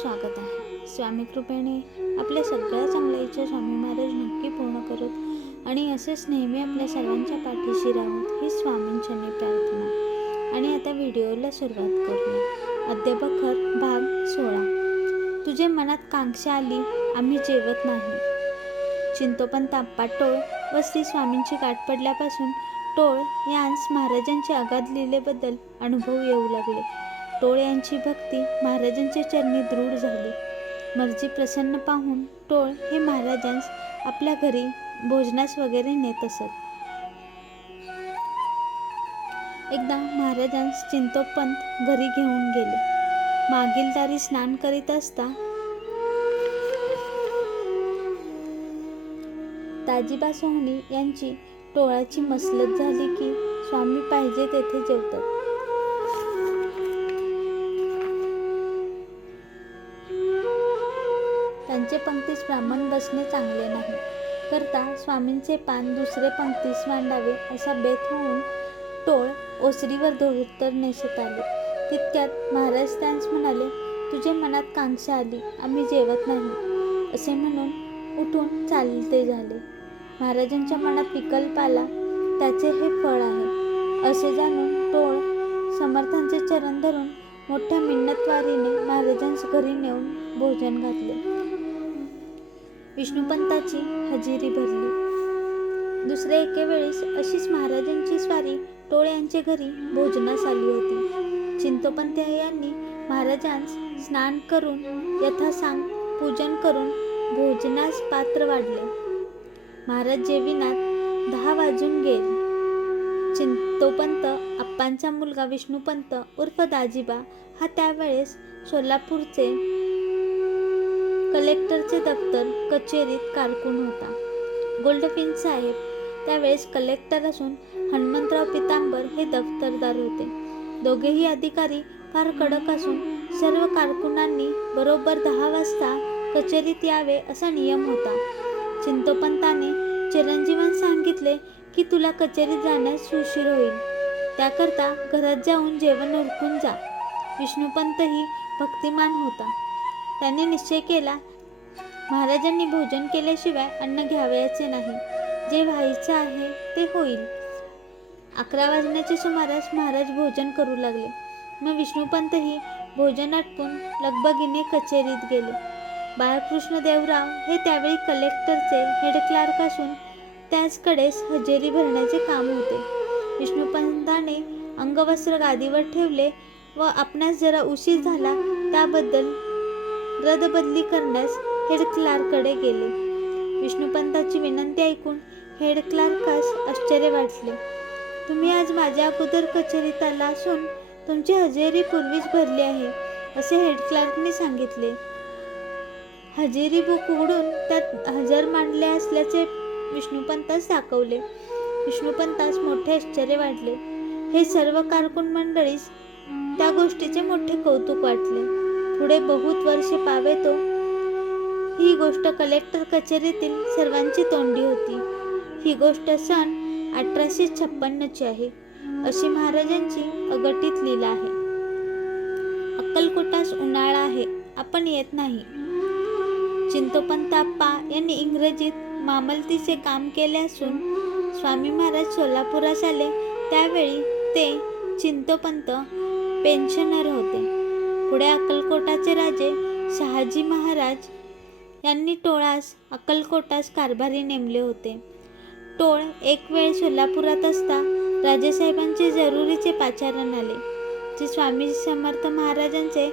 स्वागत आहे. स्वामी कृपेने आपल्या सगळ्या चांगल्या इच्छा स्वामी महाराज नक्की पूर्ण करत आणि असेच नेहमी आपल्या सर्वांच्या पाठीशी राहत ही स्वामींचरणी प्रार्थना. आणि आता व्हिडिओला सुरुवात करूया. अद्यबखर भाग 16. तुझे मनात कांक्षा आली आम्ही जेवत नाही. चिंतोपंत आप्पा टोळ व श्री स्वामींची गाठ पडल्यापासून टोळ यांस महाराजांचे अगाध लीलेबद्दल अनुभव येऊ लागले. टोळ यांची भक्ती महाराजांच्या चरणी दृढ झाली. मर्जी प्रसन्न पाहून टोळ हे महाराजांस आपल्या घरी भोजनास वगैरे नेत असत. एकदा महाराजांस चिंतोपंत घरी घेऊन गेले. मागील दारी स्नान करीत असता ताजीबा सोहनी यांची टोळाची मसलत झाली की स्वामी पाहिजे तेथे जेवतात. त्यांचे पंक्तीस ब्राह्मण बसणे चांगले नाही करता स्वामींचे पान दुसरे पंक्तीस मांडावे असा बेत होऊन टोळ ओसरीवर धोतर नेसत आले. तितक्यात महाराज त्यांस म्हणाले, तुझे मनात कांक्षा आली आम्ही जेवत नाही असे म्हणून उठून चालते झाले. महाराजांच्या मनात विकल्प आला त्याचे हे फळ आहे असे जाणून टोळ समर्थांचे चरण धरून मोठ्या मिन्नतवारीने महाराजांस घरी नेऊन भोजन घातले. विष्णुपंताची हजेरी भरली. दुसऱ्या एके वेळेस अशीच महाराजांची स्वारी टोळ यांच्या घरी भोजनास आली होती. चिंतोपंत यांनी महाराजांस स्नान करून यथासांग पूजन करून भोजनास पात्र वाढले. महाराज जेविनात 10 वाजून गेले. चिंतोपंत आप्पांचा मुलगा विष्णुपंत उर्फ दाजीबा हा त्यावेळेस सोलापूरचे कलेक्टरचे दप्तर कचेरीत कारकून होता. गोल्डफिन साहेब त्यावेळेस कलेक्टर असून हनुमंतराव पितांबर हे दफ्तरदार होते. दोघेही अधिकारी फार कडक असून सर्व कारकुनांनी बरोबर 10 वाजता कचेरीत यावे असा नियम होता. चिंतोपंताने चिरंजीवांना सांगितले की तुला कचेरीत जाण्यास उशीर होईल, त्याकरता घरात जाऊन जेवण उरकून जा. विष्णुपंतही भक्तिमान होता. त्याने निश्चय केला महाराजांनी भोजन केल्याशिवाय अन्न घ्यावयाचे नाही. जे व्हायचे आहे ते होईल. 11 वाजण्याच्या सुमारास महाराज भोजन करू लागले. मग विष्णुपंतही भोजन आटपून लगबगीने कचेरीत गेले. बाळकृष्ण देवराव हे त्यावेळी कलेक्टरचे हेड क्लार्क असून त्याचकडेच हजेरी भरण्याचे काम होते. विष्णुपंताने अंगवस्त्र गादीवर ठेवले व आपणास जरा उशीर झाला त्याबद्दल रदबदली करण्यास हेड क्लार्ककडे गेले. विष्णुपंताची विनंती ऐकून हेड क्लार्कास आश्चर्य वाटले. तुम्ही आज माझ्या अगोदर कचेरीत आला असून तुमची हजेरी पूर्वीच भरली आहे असे हेड क्लार्कने सांगितले. हजेरी बुक उघडून त्यात हजर मांडले असल्याचे विष्णुपंतास दाखवले. विष्णुपंतास मोठे आश्चर्य वाटले. हे सर्व कारकून मंडळीस त्या गोष्टीचे मोठे कौतुक वाटले. पुढे बहुत वर्षे पावेतो ही गोष्ट कलेक्टर कचेरीतील सर्वांची तोंडी होती. ही गोष्ट सन 1856ची आहे अशी महाराजांची अगटीत लीला आहे. अक्कलकोटास उन्हाळा आहे आपण येत नाही. चिंतोपंत आप्पा यांनी इंग्रजीत मामलतीचे काम केले असून स्वामी महाराज सोलापुरास आले त्यावेळी ते चिंतोपंत पेन्शनर होते. पुढे अक्कलकोटाचे राजे शहाजी महाराज यांनी टोळास अक्कलकोटास कारभारी नेमले होते. टोळ एक वेळ सोलापुरात असता राजेसाहेबांचे जरुरीचे पाचारण आले. श्री स्वामी समर्थ महाराजांचे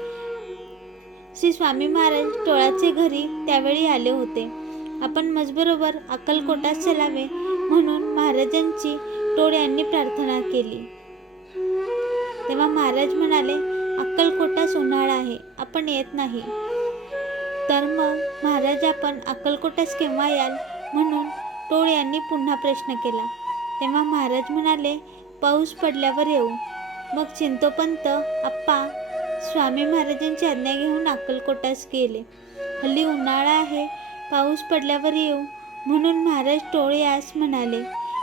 श्री स्वामी महाराज टोळाचे घरी त्यावेळी आले होते. आपण मजबरोबर अक्कलकोटास चलावे म्हणून महाराजांची टोळ यांनी प्रार्थना केली. तेव्हा महाराज म्हणाले अक्कलकोटास उन्हाळा आहे आपण येत नाही. तर मग महाराज आपण अक्कलकोटास केव्हा याल म्हणून टोळ यांनी पुन्हा प्रश्न केला. तेव्हा महाराज म्हणाले पाऊस पडल्यावर येऊ. मग चिंतोपंत आप्पा स्वामी महाराजांची आज्ञा घेऊन अक्कलकोटास गेले. हल्ली उन्हाळा आहे पाऊस पडल्यावर येऊ म्हणून महाराज टोळ यास म्हणाले.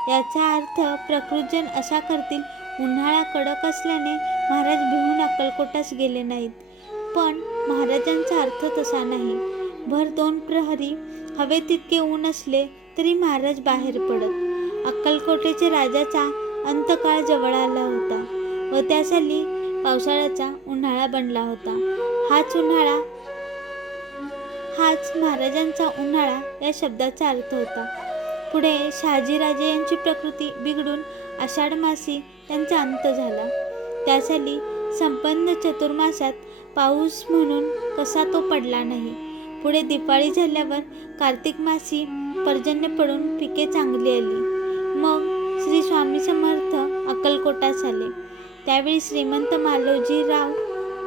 याचा अर्थ प्रकृतजन असा करतील उन्हाळा कडक असल्याने महाराज भिवून अक्कलकोटास गेले नाहीत. पण महाराजांचा अर्थ तसा नाही. भर 2 प्रहरी हवे तितके ऊन असले तरी महाराज बाहेर पडत. अक्कलकोटेच्या राजाचा अंतकाळ जवळ आला होता व त्या साली पावसाळ्याचा उन्हाळा बनला होता. हाच महाराजांचा उन्हाळा या शब्दाचा अर्थ होता. पुढे शहाजीराजे यांची प्रकृती बिघडून आषाढ मासी त्यांचा अंत झाला. त्या साली संपन्न चतुर्मासात पाऊस म्हणून कसा तो पडला नाही. पुढे दिवाळी झाल्यावर कार्तिक मासी पर्जन्य पडून पिके चांगली आली. मग श्री स्वामी समर्थ अक्कलकोटास आले. त्यावेळी श्रीमंत मालोजीराव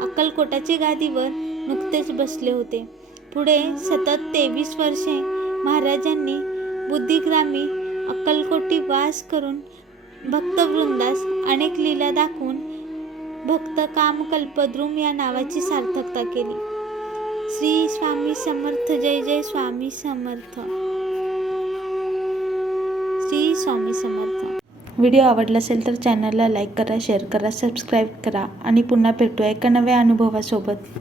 अक्कलकोटाच्या गादीवर नुकतेच बसले होते. पुढे सतत 23 वर्षे महाराजांनी बुद्धिग्रामी अक्कलकोटी वास करून भक्तवृंदास अनेक लीला दाखवून भक्त कामकल्पद्रुम या नावाची सार्थकता केली. श्री स्वामी समर्थ. जय जय स्वामी समर्थ. श्री स्वामी समर्थ. व्हिडिओ आवडला असेल तर चॅनलला लाईक करा, शेअर करा, सबस्क्राईब करा आणि पुन्हा भेटूया एका नव्या अनुभवासोबत.